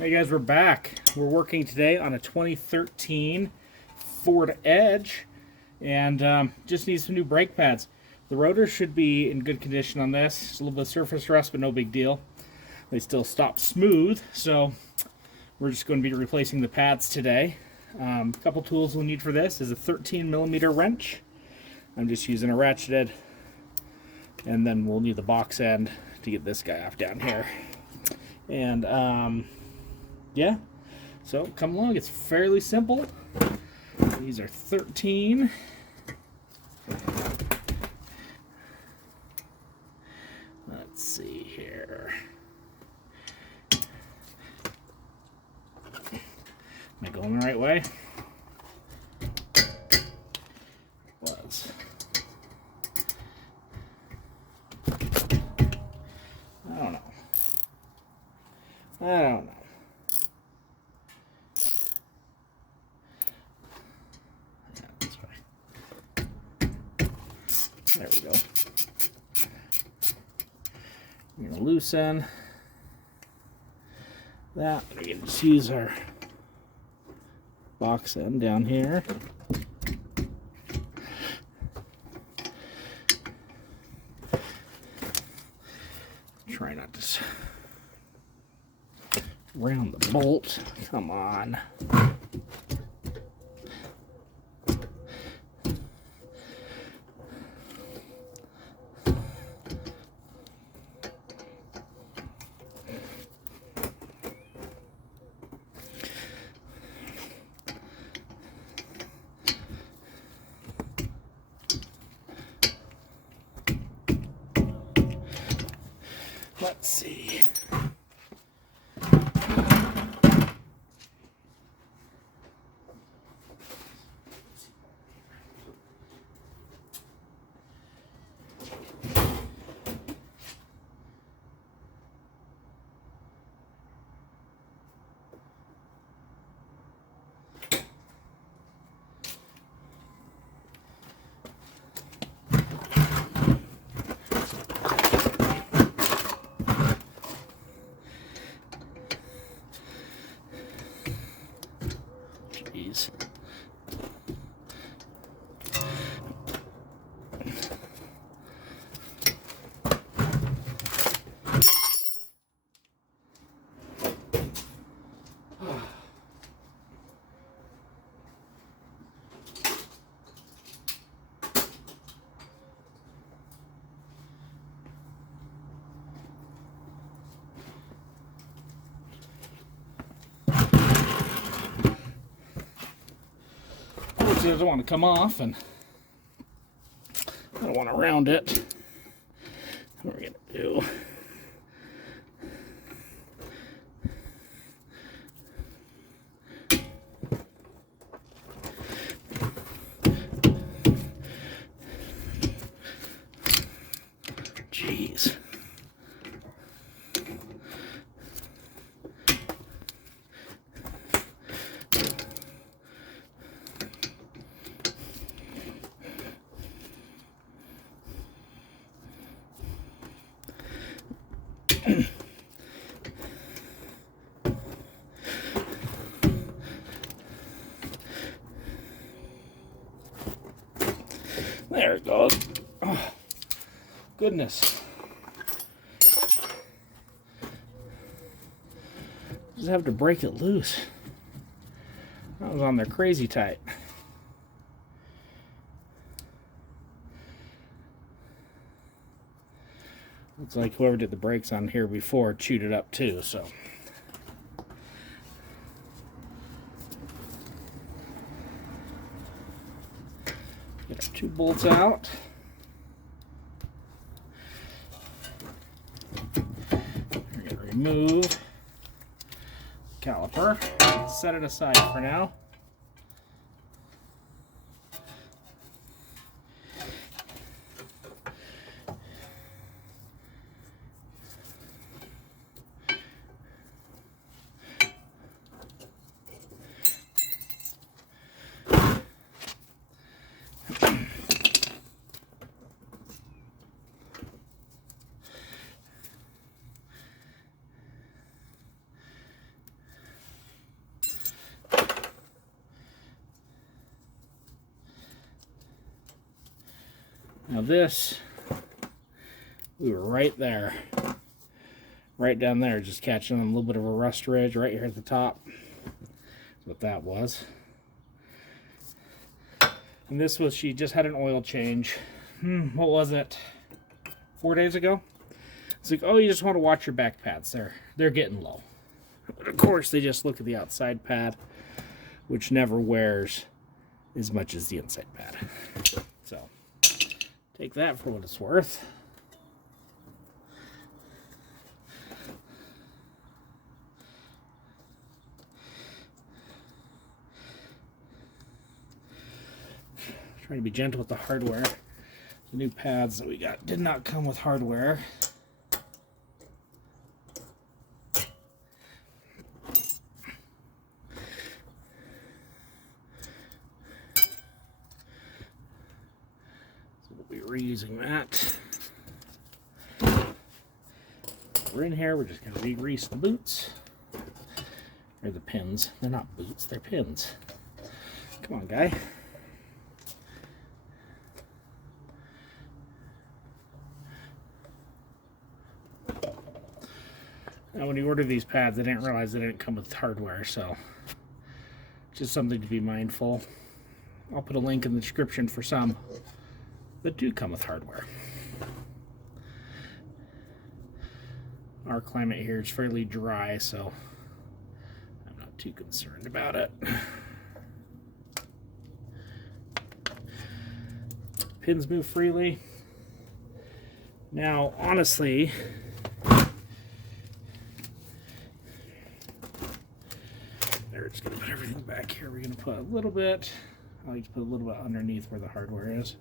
Hey guys, we're back. We're working today on a 2013 Ford Edge and just need some new brake pads. The rotors should be in good condition on this. It's a little bit of surface rust, but no big deal. They still stop smooth, so we're just going to be replacing the pads today. A couple tools we'll need for this is a 13mm wrench. I'm just using a ratchet head, and then we'll need the box end to get this guy off down here. And yeah, so come along. It's fairly simple. These are 13. Let's see here. Am I going the right way? Was. I don't know. There we go. We're going to loosen that. We're going to just use our box end down here. Try not to round the bolt. Come on. Let's see. Jeez. It doesn't want to come off, and I don't want to round it. What we're going to do, jeez. There it goes. Oh, goodness. Just have to break it loose. That was on there crazy tight. Looks like whoever did the brakes on here before chewed it up too, so. Get our two bolts out. We're going to remove the caliper. Set it aside for now. Now this, we were right there. Right down there, just catching on a little bit of a rust ridge right here at the top. That's what that was. And this was, she just had an oil change. What was it? 4 days ago? It's like, oh, you just want to watch your back pads. They're getting low. But of course, they just look at the outside pad, which never wears as much as the inside pad. So, take that for what it's worth. Trying to be gentle with the hardware. The new pads that we got did not come with hardware. So we'll be reusing that. We're in here, we're just going to re-grease the boots. Or the pins. They're not boots, they're pins. Come on, guy. Now, when you order these pads, I didn't realize they didn't come with hardware, so just something to be mindful. I'll put a link in the description for some that do come with hardware. Our climate here is fairly dry, so I'm not too concerned about it. Pins move freely. Now, honestly, we're just going to put everything back here. We're going to put a little bit, I like to put a little bit underneath where the hardware is.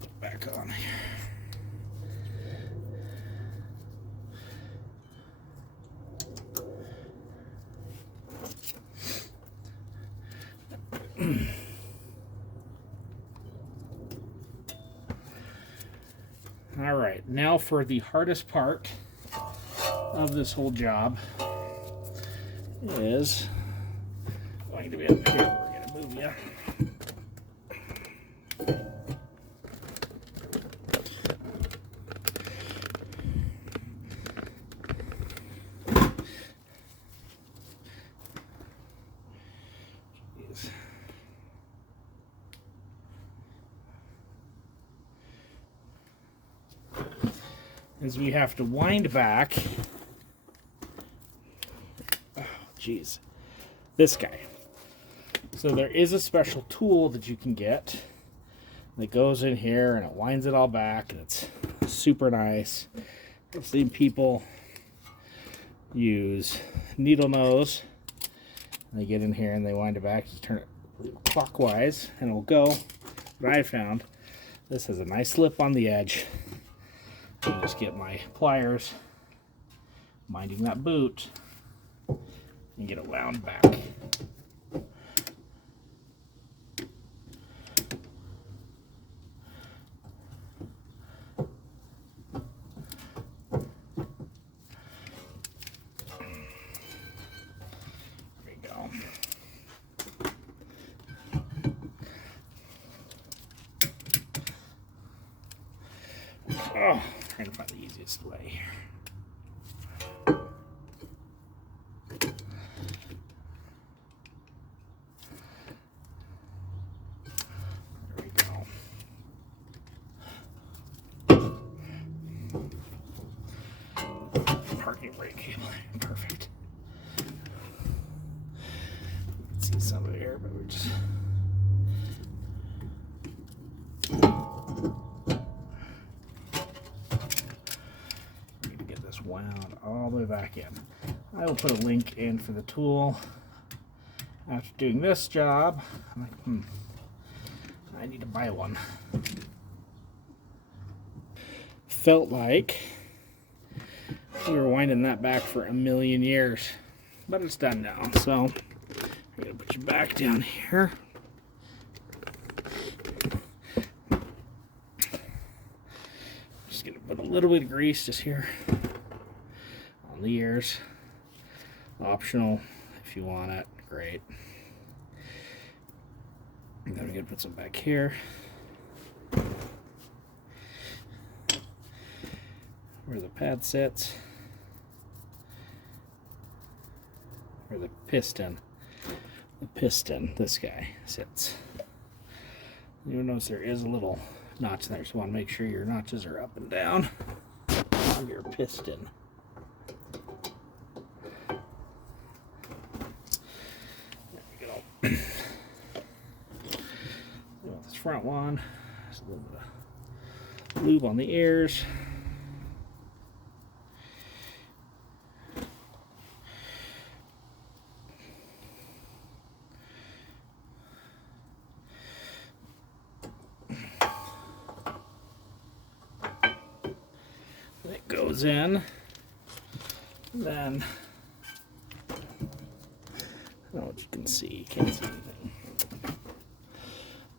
Put back on here. All right, now for the hardest part of this whole job is going to be up here. We're going to move you. Is we have to wind back, oh geez, this guy. So there is a special tool that you can get that goes in here and it winds it all back, and it's super nice. I've seen people use needle nose, and they get in here and they wind it back, just turn it clockwise and it'll go. What I found, this has a nice lip on the edge. I'll just get my pliers, minding that boot, and get it wound back. There we go. Oh, trying to find the easiest way here. There we go. Parking brake cable. Perfect. Let's see some of it here, but we're just... wound all the way back in. I will put a link in for the tool. After doing this job, I'm like, I need to buy one. Felt like we were winding that back for a million years, but it's done now. So I'm gonna put you back down here. a little bit of grease just here on the ears. Optional if you want it, great. And then we're going to put some back here. Where the pad sits. Where the piston, this guy sits. You'll notice there is a little notch there, so you want to make sure your notches are up and down on your piston. There we go. This front one, just a little bit of lube on the ears. It goes in, then I don't know what you can see, you can't see anything.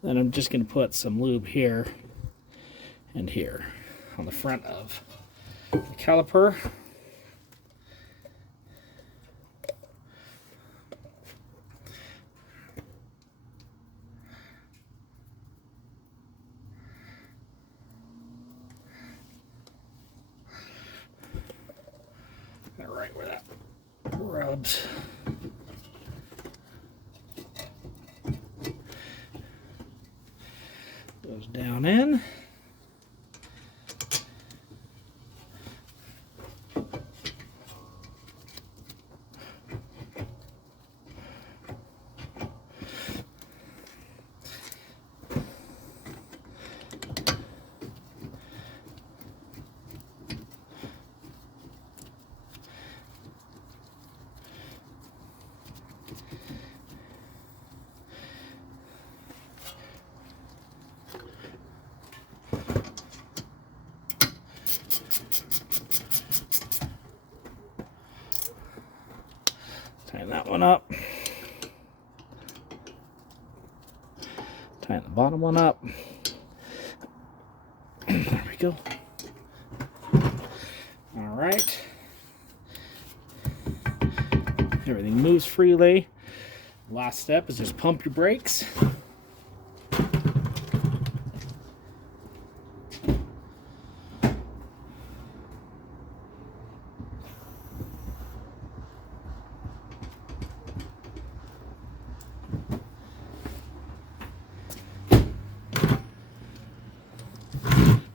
Then I'm just going to put some lube here and here on the front of the caliper. Right where that rubs. Goes down in. Tighten that one up. Tighten the bottom one up. There we go. All right. Everything moves freely. Last step is just pump your brakes.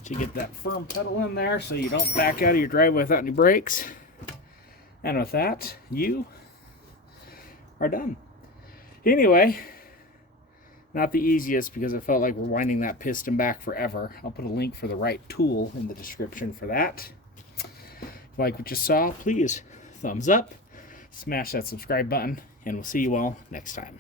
To get that firm pedal in there so you don't back out of your driveway without any brakes. And with that, you are done. Anyway, not the easiest because it felt like we're winding that piston back forever. I'll put a link for the right tool in the description for that. If you like what you saw, please thumbs up, smash that subscribe button, and we'll see you all next time.